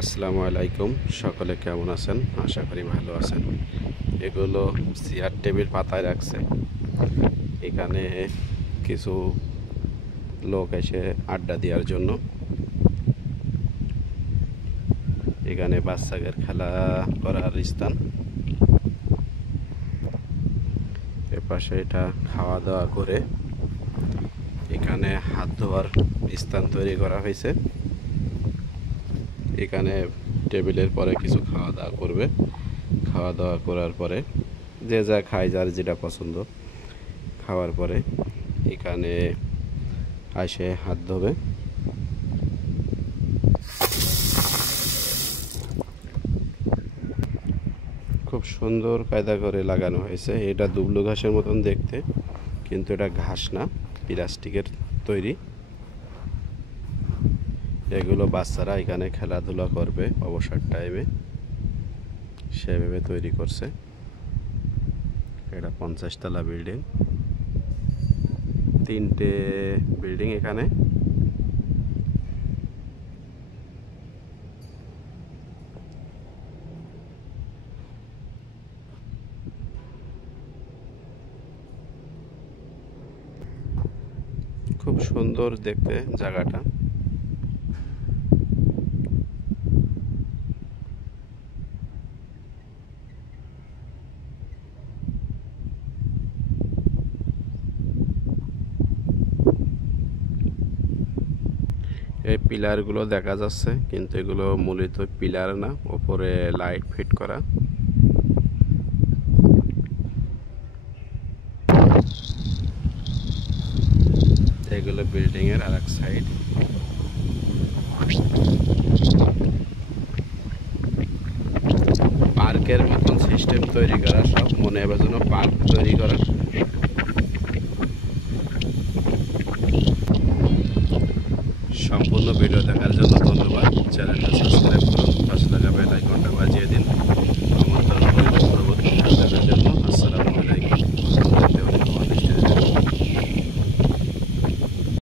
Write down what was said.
আসসালামু আলাইকুম, সকলে কেমন আছেন? আশা করি ভালো আছেন। এগুলো চেয়ার টেবিল পাতায় রাখছে। এখানে কিছু লোক এসে আড্ডা দেওয়ার জন্য। এখানে বাচ্চাদের খেলা করার স্থান। এপাশে এটা খাওয়া দাওয়া করে এখানে হাত ধোয়ার স্থান তৈরি করা হয়েছে। এখানে টেবিলের পরে কিছু খাওয়া দাওয়া করবে। খাওয়া দাওয়া করার পরে যে যা খায়, যার যেটা পছন্দ, খাওয়ার পরে এখানে এসে হাত ধোবে। খুব সুন্দর কায়দা করে লাগানো হয়েছে। এটা দুবলো ঘাসের মতন দেখতে, কিন্তু এটা ঘাস না, প্লাস্টিকের তৈরি। এগুলো বাচ্চারা এখানে খেলাধুলা করবে অবসর টাইমে, সেভাবে তৈরি করছে। এটা 50 তলা বিল্ডিং, 3টে বিল্ডিং এখানে। খুব সুন্দর দেখতে জায়গাটা। এই পিলারগুলো দেখা যাচ্ছে, কিন্তু এগুলো মূলত পিলার না, উপরে লাইট ফিট করা। এগুলো বিল্ডিং এর আরেক সাইড। পার্কের মতন সিস্টেম তৈরি করা, সব মনে হবে যেন পার্ক তৈরি করা। সম্পূর্ণ ভিডিও দেখার জন্য ধন্যবাদ। চ্যানেলটা সাবস্ক্রাইব করুন, পাশে থাকা বেল আইকনটা বাজিয়ে দিন।